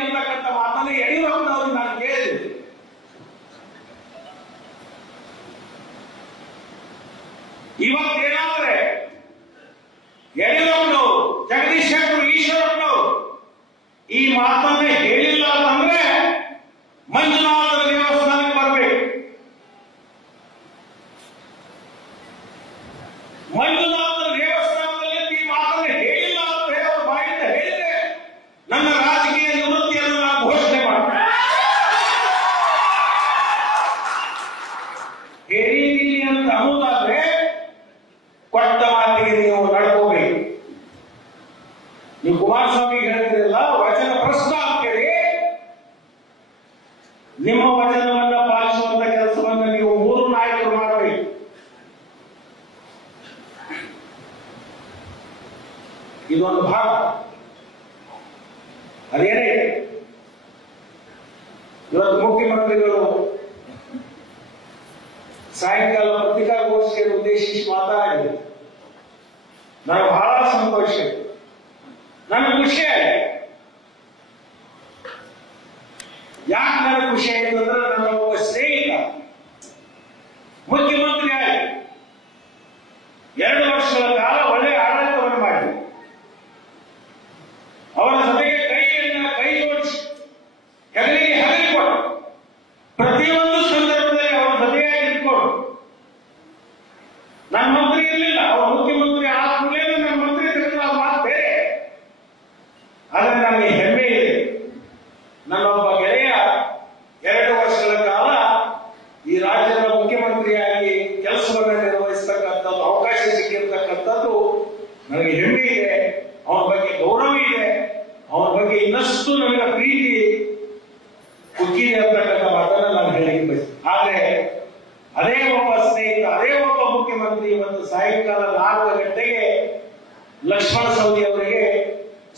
ಅಂತಕ್ಕಂಥ ಮಾತನ್ನು ಯಡಿಯೂರಪ್ಪನವರು ನಾನು ಕೇಳಿದೆ. ಇವತ್ತೇನಾದ್ರೆ ಯಡಿಯೂರಪ್ಪನವರು, ಜಗದೀಶ್ ಶೆಟ್ಟರ್, ಈಶ್ವರಪ್ಪನವರು ಈ ಮಾತನ್ನ ಹೇಳಿಲ್ಲ ಅಂತಂದ್ರೆ ಮಂಜುನಾಥ ದೇವಸ್ಥಾನಕ್ಕೆ ಬರಬೇಕು. ಮಂಜುನಾಥ ದೇವಸ್ಥಾನದಲ್ಲಿ ಈ ಮಾತನ್ನ ಹೇಳಿಲ್ಲ ಅಂತ ಅವರು ಬಾಯಿಂದ ಹೇಳಿದ್ರೆ ನನ್ನ ರಾಜಕೀಯ ನಿವೃತ್ತಿಯನ್ನು ನಾನು ಘೋಷಣೆ ಮಾಡ್ತೇನೆ. ಹೇಳಿದೀನಿ ಅಂತ ಅನ್ನೋದಾದ್ರೆ ಕೊಟ್ಟ ಮಾತಿಗೆ ನೀವು ನಡ್ಕೋಬೇಕು. ನೀವು ಕುಮಾರಸ್ವಾಮಿ ಹೇಳಿದ್ರಲ್ಲ ವಚನ ಪ್ರಶ್ನ ಅಂತೇಳಿ, ನಿಮ್ಮ ವಚನವನ್ನ ಪಾಲಿಸುವಂತ ಕೆಲಸವನ್ನ ನೀವು ಮೂರು ನಾಯಕರು ಮಾಡಬೇಕು. ಇದೊಂದು ಭಾಗ. ಅದೇನೇ ಇವತ್ತು ಮುಖ್ಯಮಂತ್ರಿಗಳು ಸಾಯಂಕಾಲ ಪತ್ರಿಕಾಗೋಷ್ಠಿಯನ್ನು ಉದ್ದೇಶಿಸಿ ಮಾತನಾಡಿದರು. ನನಗೆ ಬಹಳ ಸಂತೋಷ, ನನಗೆ ಖುಷಿ ಆಯ್ತು. ಯಾಕೆ ನನಗೆ ಖುಷಿ ಆಯ್ತು ಅಂದ್ರೆ ನನ್ನ ಒಬ್ಬ ಸ್ನೇಹಿತ ಮುಖ್ಯಮಂತ್ರಿ ಆಗಿ 2 ವರ್ಷಗಳ ಕಾಲ ಒಳ್ಳೆಯ ಆಡಳಿತವನ್ನು ಮಾಡಿ ಅವರ ಜೊತೆಗೆ ಕೈ ಜೋಡಿಸಿ ಹೆಗಲಿಗೆ ಹೆಗಲಿಕೊಂಡು ಪ್ರತಿಯೊಂದು ಸಂದರ್ಭದಲ್ಲಿ ಅವರ ಜೊತೆಯಾಗಿ ಇಟ್ಕೊಂಡು, ನನ್ನ ಮಂತ್ರಿ ಇರಲಿಲ್ಲ, ಅವರು ಮುಖ್ಯಮಂತ್ರಿ ಆದ್ಮೇಲೆ ನನ್ನ ಮಂತ್ರಿ ತೆಗೆದ ಮಾತು ಬೇರೆ. ಆದರೆ ನನಗೆ ಹೆಮ್ಮೆ ಇದೆ, ನನ್ನೊಬ್ಬ ಗೆಳೆಯ 2 ವರ್ಷಗಳ ಕಾಲ ಈ ರಾಜ್ಯದ ಮುಖ್ಯಮಂತ್ರಿಯಾಗಿ ಕೆಲಸವನ್ನು ನಿರ್ವಹಿಸತಕ್ಕಂಥದ್ದು ಅವಕಾಶ ಸಿಕ್ಕಿರ್ತಕ್ಕಂಥದ್ದು ನನಗೆ ಹೆಮ್ಮೆ ಇದೆ. ಅವನ ಬಗ್ಗೆ ಗೌರವ ಇದೆ, ಅವನ ಬಗ್ಗೆ ಇನ್ನಷ್ಟು ನನಗೆ ಪ್ರೀತಿ ಕುಕ್ಕಿದೆ ಅಂತಕ್ಕಂಥ ಮಾತನ್ನ ನಾನು ಹೇಳಿಕೆ ಬಯಸ್ತೀನಿ. ಆದ್ರೆ ಅದೇ ಒಬ್ಬ ಸ್ನೇಹಿತ, ಅದೇ ಒಬ್ಬ ಮುಖ್ಯಮಂತ್ರಿ ಇವತ್ತು ಸಾಯಂಕಾಲ 4 ಗಂಟೆಗೆ ಲಕ್ಷ್ಮಣ ಸವದಿ ಅವರಿಗೆ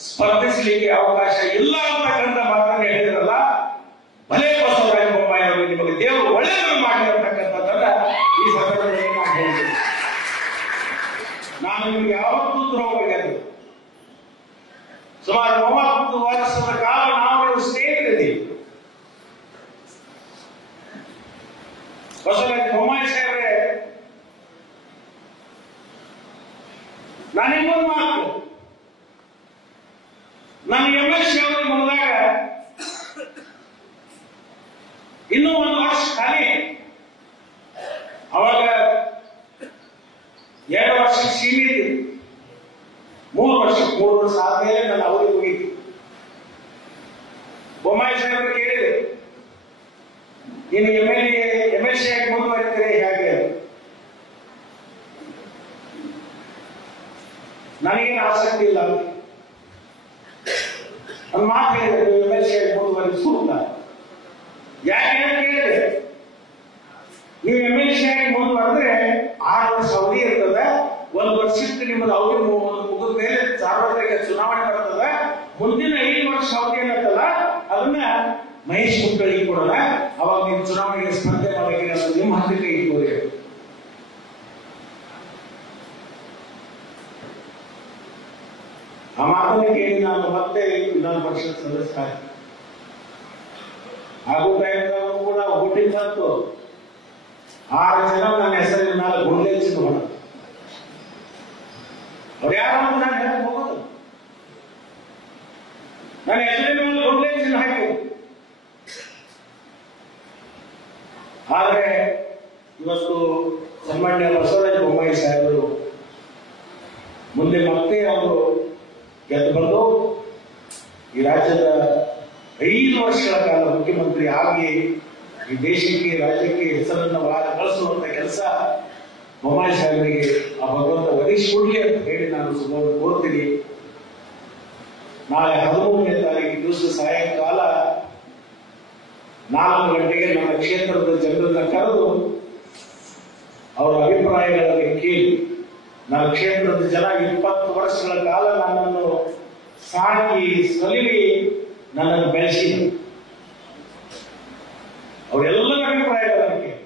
ಸ್ಪರ್ಧಿಸಲಿಕ್ಕೆ ಅವಕಾಶ ಇಲ್ಲ ಅಂತಕ್ಕಂಥ ಮಾತನ್ನು ಹೇಳಿದ್ರಲ್ಲ, ಭಲೇ ಬಸವರಾಜ ಬೊಮ್ಮಾಯಿ ಅವರು ನಿಮಗೆ ದೇವರು ಒಳ್ಳೆಯದನ್ನು ಮಾಡಿ ಅಂತಕ್ಕಂಥದ್ದನ್ನ ಈ ಸಂದರ್ಭದಲ್ಲಿ ನಾನು ಹೇಳ್ತೀನಿ. ನಾನು ನಿಮಗೆ ಯಾವತ್ತೂ ದ್ರೋಹ ಮಾಡಿದೆ. ಸುಮಾರು 30 ವರ್ಷದ ಕಾಲ ನಾವು ಸ್ನೇಹಿತರಿದ್ದೀವಿ. ಬಸವರಾಜ ಬೊಮ್ಮಾಯಿ ಸಾಹೇಬ್ರೆ, ನಾನು ಇನ್ನೊಂದು ಮಾತು, ನಾನು MLC ಅವರಿಗೆ ಬಂದಾಗ ಇನ್ನೂ 1 ವರ್ಷ ಖಾಲಿ, ಅವಾಗ 2 ವರ್ಷ ಸೀಮಿತ, 3 ವರ್ಷ ಆದ್ಮೇಲೆ ನಾನು ಅವರಿಗೆ ಹೋಗಿದ್ದೆ. ಬೊಮ್ಮಾಯಿ ಸಾಹೇಬ್ರು ಕೇಳಿದೆ, ನೀನು MLC ಆಗಿ ಮುಂದುವರಿತೀರಿ ಹೇಗೆ? ನನಗೇನು ಆಸಕ್ತಿ ಇಲ್ಲ ಒಂದು ಮಾತು ಹೇಳಿದೆ, ನೀವು MLC ಆಗಿ ಮುಂದುವರಿಸಿ ಸೂಕ್ತ. ಯಾಕೆ ಕೇಳಿದೆ, ನೀವು MLC ಆಗಿ ಮುಂದುವರೆದ್ರೆ 6 ವರ್ಷ ಅವಧಿ ಇರ್ತದೆ, 1 ವರ್ಷಕ್ಕೆ ನಿಮ್ಮದು ಅವಧಿ ಮುಗಿದ ಮೇಲೆ ಸಾರ್ವತ್ರಿಕ ಚುನಾವಣೆ ಬರ್ತದೆ. ಮುಂದಿನ 5 ವರ್ಷ ಅವಧಿ ಏನಂತಲ್ಲ ಅದನ್ನ ಮಹೇಶ್ ಕುಮಟಳ್ಳಿಗೆ ಕೊಡೋಣ, ಅವಾಗ ನೀವು ಚುನಾವಣೆಗೆ ಸ್ಪರ್ಧೆ ಮಾಡೋಕೆ ನಿಮ್ಮ ಹತ್ತಿರ ಇಟ್ಕೋರಿ. ಆ ಮಾತನ್ನು ಕೇಳಿ ನಾನು ಮತ್ತೆ ವಿಧಾನ ಪರಿಷತ್ ಸದಸ್ಯ ಹಾಗೂ ಟೈಮ್ನಾಗೂ ಕೂಡ ಹುಟ್ಟಿದ್ದು 6 ಜನ ನನ್ನ ಹೆಸರಿನ ಮೇಲೆ ಗುಂಡೇರಿಸಿದ ಹೊರ. ಅವ್ರು ಯಾರು ಅಂತ ನಾನು ಹೇಳಕ್ ಹೋಗೋದು, ನನ್ನ ಹೆಸರಿನ ಮೇಲೆ ಗುಂಡೇರಿಸಿದ ಹಾಕಿ. ಆದರೆ ಇವತ್ತು ಸನ್ಮಾನ್ಯ ಬಸವರಾಜ ಬೊಮ್ಮಾಯಿ ಸಾಹೇಬರು ಮುಂದೆ ಮತ್ತೆ ಅವರು ಗೆದ್ದು ಬಂದು ಈ ರಾಜ್ಯದ 5 ವರ್ಷಗಳ ಕಾಲ ಮುಖ್ಯಮಂತ್ರಿ ಆಗಿ ಈ ದೇಶಕ್ಕೆ, ರಾಜ್ಯಕ್ಕೆ ಹೆಸರನ್ನು ಕಳಿಸುವಂತ ಕೆಲಸ ಬೊಮ್ಮಾಯಿ ಸಾಹೇಬರಿಗೆ ಆ ಭಗವಂತ ಒದಗಿಸಿಕೊಡ್ಲಿ ಅಂತ ಹೇಳಿ ನಾನು ಸುಮಾರು ಕೋರ್ತೀನಿ. ನಾಳೆ 13ನೇ ತಾರೀಕು ದಿವಸ ಸಾಯಂಕಾಲ 4 ಗಂಟೆಗೆ ನನ್ನ ಕ್ಷೇತ್ರದ ಜನರನ್ನ ಕರೆದು ಅವರ ಅಭಿಪ್ರಾಯಗಳನ್ನು ಕೇಳಿ, ನನ್ನ ಕ್ಷೇತ್ರದ ಜನ 20 ವರ್ಷಗಳ ಕಾಲ ನನ್ನನ್ನು ಸಾಕಿ ಸಲಿಲಿ ನನ್ನನ್ನು ಬೆಳೆಸಿದರು. ಅವರೆಲ್ಲರ ಅಭಿಪ್ರಾಯಗಳನ್ನು ಕೇಳಿ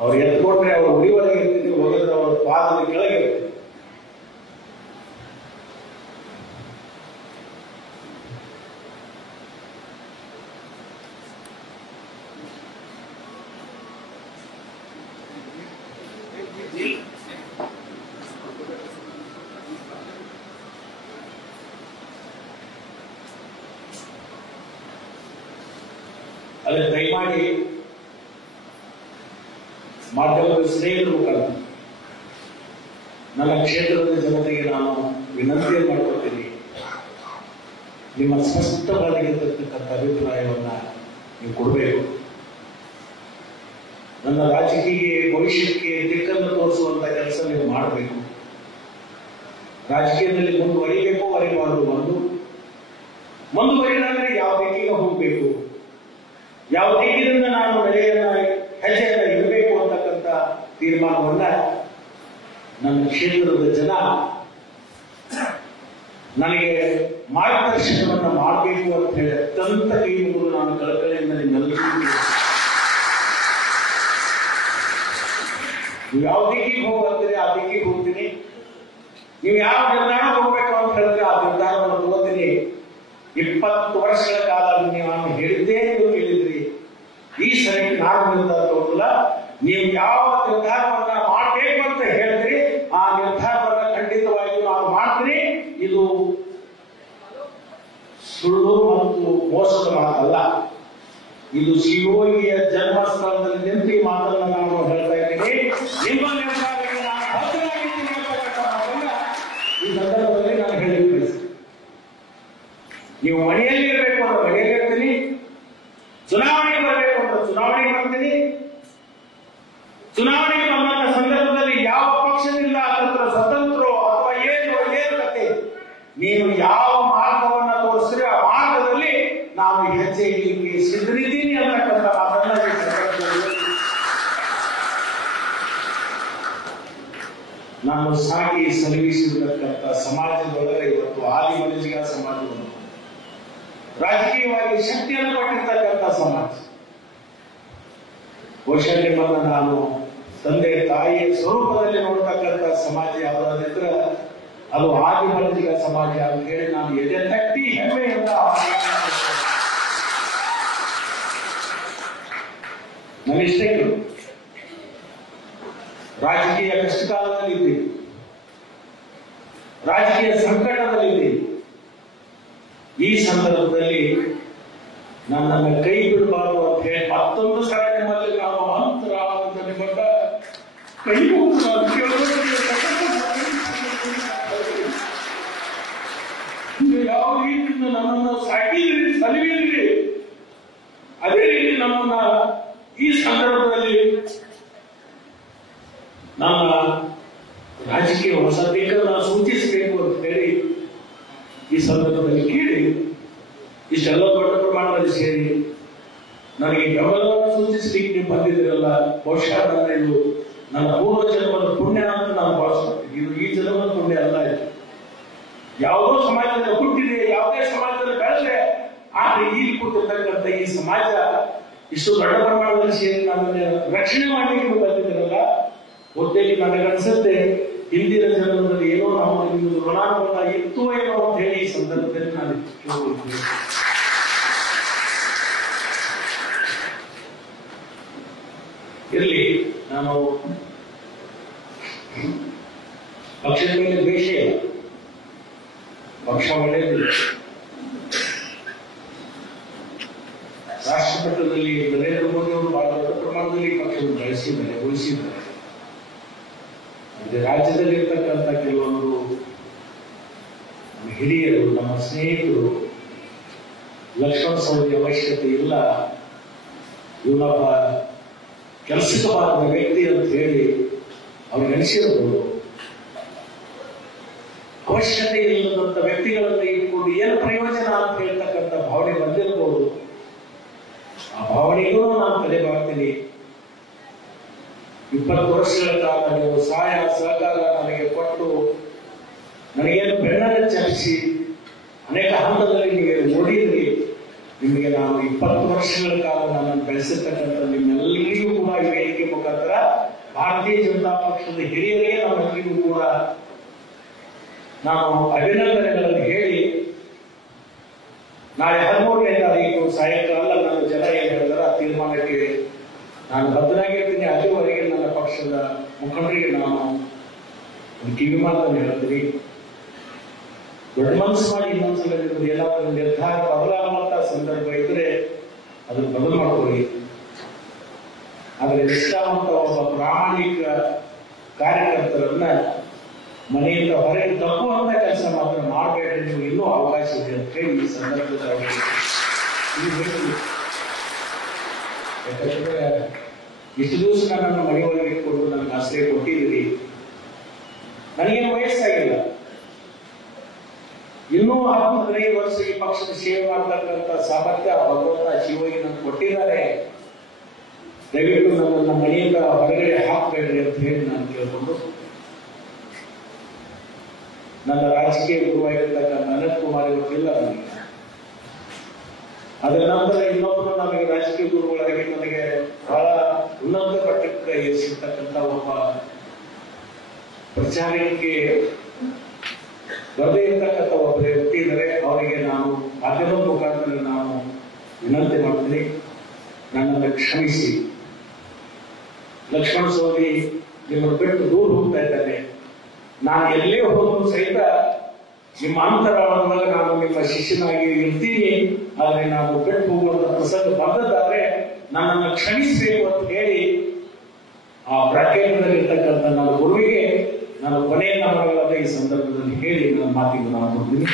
ಅವ್ರು ಎತ್ಕೊಟ್ರೆ ಅವ್ರು ಉಡಿವರೆಗೆ ಇರ್ತಿದ್ರು, ಹೋಗಿದ್ರೆ ಅವ್ರ ಪಾದದ ಕೆಳಗೆ ಇರ್ತಿದ್ರು. ಅದಕ್ಕೆ ದಯಮಾಡಿ ಮಾಧ್ಯಮದ ಸ್ನೇಹಿತರ ಮುಖಾಂತರ ನನ್ನ ಕ್ಷೇತ್ರದ ಜನತೆಗೆ ನಾನು ವಿನಂತಿಯನ್ನು ಮಾಡ್ಕೊಳ್ತೀನಿ. ನಿಮ್ಮ ಸ್ಪಷ್ಟವಾಗಿರತಕ್ಕಂಥ ಅಭಿಪ್ರಾಯವನ್ನ ನೀವು ಕೊಡಬೇಕು. ನನ್ನ ರಾಜಕೀಯ ಭವಿಷ್ಯಕ್ಕೆ ದಿಕ್ಕನ್ನು ತೋರಿಸುವಂತ ಕೆಲಸ ನೀವು ಮಾಡಬೇಕು. ರಾಜಕೀಯದಲ್ಲಿ ಮುಂದುವರಿಬೇಕು, ವರಿಬಾರದು. ಮುಂದುವರಿದಾದ್ರೆ ಯಾವ ದಿಕ್ಕಿಗೆ ಹೋಗಬೇಕು, ಯಾವ ದಿಕ್ಕಿನಿಂದ ನಾನು ಹೆಜ್ಜೆಯನ್ನ ಇಡಬೇಕು ಅಂತಕ್ಕಂಥ ತೀರ್ಮಾನವನ್ನ ನನ್ನ ಕ್ಷೇತ್ರದ ಜನ ನನಗೆ ಮಾರ್ಗದರ್ಶನವನ್ನ ಮಾಡಬೇಕು ಅಂತ ಹೇಳಿ ಅತ್ಯಂತ ಕೈ ಮುಗಿದು ನಾನು ಕಳಕಳಿಯಿಂದ ನಿಮ್ಮೆಲ್ಲರಿಗೂ ನೀವು ಯಾವ ದಿಕ್ಕಿಗೆ ಹೋಗ್ತೀರಿ ಆ ದಿಕ್ಕಿಗೆ ಹೋಗ್ತೀನಿ. ನೀವು ಯಾವ ನಿರ್ಧಾರ ಹೋಗ್ಬೇಕು ಅಂತ ಹೇಳಿದ್ರೆ ಆ ನಿರ್ಧಾರವನ್ನು ತಗೋತೀನಿ. 20 ವರ್ಷಗಳ ಕಾಲ ನಾನು ಹೇಳಿದ್ದೇ ನೀವು ಕೇಳಿದ್ರಿ. ಈ ಸರಿ ನಾನು ನಿರ್ಧಾರ ತಗೋದಿಲ್ಲ. ನೀವು ಯಾವ ನಿರ್ಧಾರವನ್ನ ಮಾಡಬೇಕು ಅಂತ ಹೇಳಿದ್ರಿ ಆ ನಿರ್ಧಾರವನ್ನ ಖಂಡಿತವಾಗಿಯೂ ನಾನು ಮಾಡ್ತೀನಿ. ಇದು ಸುಳ್ಳು ಮತ್ತು ಮೋಸದ ಮಾತಲ್ಲ. ಇದು ಶಿವಯೋಗಿಯ ಜನ್ಮಸ್ಥಳದಲ್ಲಿ ನಿಂತು ಈ ಮಾತನ್ನ ನಾನು ಹೇಳ್ತಾ ಇದ್ದೀನಿ. ನಿಮ್ಮ ನಿರ್ಧಾರಕ್ಕೆ ನಾನು ಬದ್ಧನಾಗಿದ್ದೀನಿ ಅಂತಕ್ಕಂಥ ಮಾತನ್ನ ಈ ಸಂದರ್ಭದಲ್ಲಿ ನಾನು ಹೇಳಿ ಬಯಸ್ತೀನಿ. ನೀವು ಮನೆಯಲ್ಲಿ ಇರಬೇಕು ಅಂದ್ರೆ ಮನೆಯಲ್ಲಿ ಇರ್ತೀನಿ, ಚುನಾವಣೆಗೆ ಬರಬೇಕು ಅಂದ್ರೆ ಚುನಾವಣೆಗೆ ಬರ್ತೀನಿ. ಚುನಾವಣೆಗೆ ಬಂದಂತ ಸಂದರ್ಭದಲ್ಲಿ ಯಾವ ಪಕ್ಷದಿಂದ ಸ್ವತಂತ್ರೋ ಅಥವಾ ಏನು ಕತೆ ನೀವು ಯಾವ ಮಾರ್ಗವನ್ನ ತೋರಿಸ್ರಿ ಆ ಮಾರ್ಗದಲ್ಲಿ ನಾನು ಹೆಜ್ಜೆ ಇಡಲಿಕ್ಕೆ ಸಿದ್ಧರಿದ್ದೀನಿ ಅಂತಕ್ಕಂಥ ಮಾತನ್ನ ನಾನು ಸಾಕಿ ಸಲಹಿಸಿರ್ತಕ್ಕಂಥ ಸಮಾಜದೊಳಗೆ ಇವತ್ತು ಆದಿಮನುಷ್ಯ ಸಮಾಜವನ್ನು ರಾಜಕೀಯವಾಗಿ ಶಕ್ತಿಯನ್ನು ಕೊಟ್ಟಿರ್ತಕ್ಕಂಥ ಸಮಾಜ. ಬಹುಶಃ ನಿಮ್ಮನ್ನ ನಾನು ತಂದೆ ತಾಯಿಯ ಸ್ವರೂಪದಲ್ಲಿ ನೋಡ್ತಕ್ಕಂಥ ಸಮಾಜ ಯಾವುದಾದ್ರೆ ಅದು ಆದಿಮನುಷ್ಯ ಸಮಾಜ ಅಂತ ಹೇಳಿ ನಾನು ಎದೆ ತಟ್ಟಿ ಹೆಮ್ಮೆಯಿಂದ ನನ್ನ ಇಷ್ಟಗಳು ರಾಜಕೀಯ ಕಷ್ಟಕಾಲದಲ್ಲಿದ್ದೀವಿ, ರಾಜಕೀಯ ಸಂಕಟದಲ್ಲಿದ್ದೀವಿ. ಈ ಸಂದರ್ಭದಲ್ಲಿ ನನ್ನನ್ನು ಕೈ ಬಿಡಬಾರದು ಅಂತ ಹೇಳಿ ಮತ್ತೊಂದು ಸಲ ನಿಮ್ಮಲ್ಲಿ ನಾವು ಅಂತರಾಳದಿಂದ ನಿಮ್ಮನ್ನ ಕೈ ಯಾವ ರೀತಿಯಿಂದ ನಮ್ಮನ್ನು ಸಾಕಿದ್ರಿ ಸಲುವಿದ್ರಿ ಅದೇ ರೀತಿ ನಮ್ಮನ್ನ ಈ ಸಂದರ್ಭದಲ್ಲಿ ನಮ್ಮ ರಾಜಕೀಯ ಹೊಸ ದಿಕ್ಕನ್ನು ಸೂಚಿಸಬೇಕು ಅಂತ ಹೇಳಿ ಈ ಸಂದರ್ಭದಲ್ಲಿ ಕೇಳಿ ಇಷ್ಟೆಲ್ಲ ದೊಡ್ಡ ಪ್ರಮಾಣದಲ್ಲಿ ಸೇರಿ ನನಗೆ ಬೆಂಬಲವನ್ನು ಸೂಚಿಸಲಿಕ್ಕೆ ನೀವು ಬಂದಿದ್ದೀರಲ್ಲ, ಬಹುಶಃ ಇದು ನನ್ನ ಪೂರ್ವ ಜನ್ಮದ ಪುಣ್ಯ ಅಂತ ನಾನು ಭಾವಿಸ್ತೀನಿ. ಇದು ಈ ಜನ್ಮದ ಪುಣ್ಯ ಅಲ್ಲ. ಇದು ಯಾವುದೋ ಸಮಾಜದಲ್ಲಿ ಹುಟ್ಟಿದೆ, ಯಾವುದೇ ಸಮಾಜದಲ್ಲಿ ಬೆಳೆದ್ರೆ ಆದ್ರೆ ಇಲ್ಲಿ ಕೂತಿರ್ತಕ್ಕಂಥ ಈ ಸಮಾಜ ಇಷ್ಟು ದೊಡ್ಡ ಪ್ರಮಾಣದಲ್ಲಿ ಸೇರಿ ನಮ್ಮನ್ನ ರಕ್ಷಣೆ ಮಾಡಲಿಕ್ಕೆ ಬಂದಿದ್ದೀರಲ್ಲ, ಒತ್ತೇಲಿ ನನಗನ್ಸುತ್ತೆ ಹಿಂದಿನ ಜನ್ಮದಲ್ಲಿ ಏನೋ ನಾವು ನಿಮ್ಮದು ಋಣಾನುಬಂಧ ಇತ್ತು ಏನೋ ಅಂತ ಹೇಳಿ ಈ ಸಂದರ್ಭದಲ್ಲಿ ನಾನು ಕೇಳ್ಕೊಳ್ತೀನಿ. ಇರಲಿ, ನಾನು ಪಕ್ಷದ ಮೇಲೆ ದ್ವೇಷ ಇಲ್ಲ, ಪಕ್ಷ ಒಳ್ಳೆಯದಿಲ್ಲ. ರಾಷ್ಟ್ರ ಮಟ್ಟದಲ್ಲಿ ನರೇಂದ್ರ ಮೋದಿ ಅವರು ಬಹಳ ದೊಡ್ಡ ಪ್ರಮಾಣದಲ್ಲಿ ಪಕ್ಷವನ್ನು ಬೆಳೆಸಿದ್ದಾರೆ, ಉಳಿಸಿದ್ದಾರೆ. ರಾಜ್ಯದಲ್ಲಿ ಇರ್ತಕ್ಕಂಥ ಕೆಲವೊಂದು ಹಿರಿಯರು, ನಮ್ಮ ಸ್ನೇಹಿತರು ಲಕ್ಷ್ಮಣ ಸವದಿ ಅವಶ್ಯಕತೆ ಇಲ್ಲ, ಇವನೊಬ್ಬ ಕೆಲಸಕ್ಕೆ ಬಾರದ ವ್ಯಕ್ತಿ ಅಂತ ಹೇಳಿ ಅವ್ರಿಗೆ ಅನಿಸಿರಬಹುದು. ಅವಶ್ಯಕತೆ ಇಲ್ಲದಂತ ವ್ಯಕ್ತಿಗಳನ್ನ ಇಟ್ಕೊಂಡು ಏನು ಪ್ರಯೋಜನ ಅಂತ ಹೇಳ್ತಕ್ಕಂಥ ಭಾವನೆ ಬಂದಿರಬಹುದು. ಆ ಭಾವನೆಗೂ ನಾನು ತಲೆಬಾಗ್ತೀನಿ. 20 ವರ್ಷಗಳ ಕಾಲ ನೀವು ಸಹಾಯ ಸಹಕಾರ ನನಗೆ ಕೊಟ್ಟು ನನಗೇನು ಬೆನ್ನನ್ನು ಚಲಿಸಿ ಅನೇಕ ಹಂತದಲ್ಲಿ ನೀವು ನೋಡಿದ್ರಿ. ನಿಮಗೆ ನಾನು 20 ವರ್ಷಗಳ ಕಾಲ ನನ್ನನ್ನು ಬೆಳೆಸಿರ್ತಕ್ಕಂಥ ನಿಮ್ಮೆಲ್ಲರಿಗೂ ಕೂಡ ಈ ವೇದಿಕೆ ಮುಖಾಂತರ ಭಾರತೀಯ ಜನತಾ ಪಕ್ಷದ ಹಿರಿಯರಿಗೆ ನಮ್ಮೆಲ್ಲರಿಗೂ ಕೂಡ ನಾನು ಅಭಿನಂದನೆಗಳನ್ನು ಹೇಳಿ, ನಾಳೆ 13ನೇ ತಾರೀಕು ಸಾಯಂಕಾಲ ನನ್ನ ಜನ ಏನ್ ಹೇಳಿದಾರೆ ಆ ತೀರ್ಮಾನಕ್ಕೆ ನಾನು ಬದ್ಧನಾಗಿರ್ತೀನಿ. ಅಲ್ಲಿವರೆಗೆ ನನ್ನ ಪಕ್ಷದ ಮುಖಂಡರಿಗೆ ನಾನು ಒಂದು ಕಿವಿ ಮಾತನ್ನು ಹೇಳ್ತೀನಿ. ದೊಡ್ಡ ಮನಸ್ಸು ಮಾಡಿ ಇನ್ನೊಂದ್ಸಲ ಏನಾದರೂ ನಿರ್ಧಾರ ಬದಲಾಗುವಂತ ಸಂದರ್ಭ ಇದ್ರೆ ಅದನ್ನು ಬದಲು ಮಾಡ್ಕೊಂಡು ಮನೆಯಿಂದ ಹೊರಗೆ ತಪ್ಪುವಂತ ಕೆಲಸ ಮಾತ್ರ ಮಾಡಬೇಡಿ, ನೀವು ಇನ್ನೂ ಅವಕಾಶ ಇದೆ ಅಂತ ಹೇಳಿ ಈ ಸಂದರ್ಭದಲ್ಲಿ ಯಾಕಂದ್ರೆ ಇಷ್ಟು ದಿವಸ ನನ್ನನ್ನು ಮನೆ ಒಳಗೆ ಇಟ್ಕೊಂಡು ನನಗೆ ಆಶ್ರಯ ಕೊಟ್ಟಿದ್ದೀರಿ. ನನಗೇನು ವಯಸ್ಸಾಗಿಲ್ಲ, ಇನ್ನೂ 10-15 ವರ್ಷ ಈ ಪಕ್ಷದ ಸೇವೆ ಮಾಡ್ತಕ್ಕಂಥ ಸಾಮರ್ಥ್ಯ ಭಗವಂತ ಶಿವಗೆ ನನಗೆ ಕೊಟ್ಟಿದ್ದಾರೆ. ದಯವಿಟ್ಟು ನನ್ನನ್ನು ಮನೆಯಿಂದ ಹೊರಗಡೆ ಹಾಕಬೇಡ್ರಿ ಅಂತ ಹೇಳಿ ನಾನು ಕೇಳ್ಕೊಂಡು ನನ್ನ ರಾಜಕೀಯ ಗುರುವಾಗಿರ್ತಕ್ಕಂಥ ಅನಂತ್ ಕುಮಾರ್ ಇವತ್ತಿಲ್ಲ ನನಗೆ. ಅದರ ನಂತರ ಇನ್ನೊಬ್ಬರು ನನಗೆ ರಾಜಕೀಯ ಗುರುಗಳಾಗಿ ನನಗೆ ಬಹಳ ಉನ್ನತ ಮಟ್ಟಕ್ಕೆ ಏರಿಸಿರ್ತಕ್ಕಂಥ ಒಬ್ಬ ಪ್ರಚಾರಕ್ಕೆ ಬರದೇ ಇರ್ತಕ್ಕಂಥ ಒಬ್ಬ ವ್ಯಕ್ತಿ ಇದ್ದಾರೆ. ಅವರಿಗೆ ನಾನು ಮಾಧ್ಯಮದ ಮುಖಾಂತರ ನಾನು ವಿನಂತಿ ಮಾಡ್ತೀನಿ, ನನ್ನನ್ನು ಕ್ಷಮಿಸಿ. ಲಕ್ಷ್ಮಣ ಸ್ವಾಮಿ ನಿಮ್ಮನ್ನು ಬಿಟ್ಟು ದೂರ ಹೋಗ್ತಾ ಇದ್ದಾರೆ. ನಾನು ಎಲ್ಲೇ ಹೋದ್ರು ಸಹಿತ ನಿಮ್ಮ ಅಂತರಾಳದೊಳಗೆ ನಾನು ನಿಮ್ಮ ಶಿಷ್ಯನಾಗಿ ಇರ್ತೀನಿ. ಆದರೆ ನಾನು ಬಿಟ್ಟು ಹೋಗುವಂತ ಪ್ರಸಂಗ ಬಂದದ್ದಾದ್ರೆ ನನ್ನನ್ನು ಕ್ಷಮಿಸಬೇಕು ಅಂತ ಹೇಳಿ ಆ ಬ್ರಾಕೆಟ್ನಲ್ಲಿರ್ತಕ್ಕಂಥ ನನ್ನ ಗುರುವಿಗೆ ನಾನು ಕೊನೆಯ ನಮನಗಳನ್ನು ಈ ಸಂದರ್ಭದಲ್ಲಿ ಹೇಳಿ ನನ್ನ ಮಾತಿಗೆ ನಾನು ಕೊಡ್ತೀನಿ.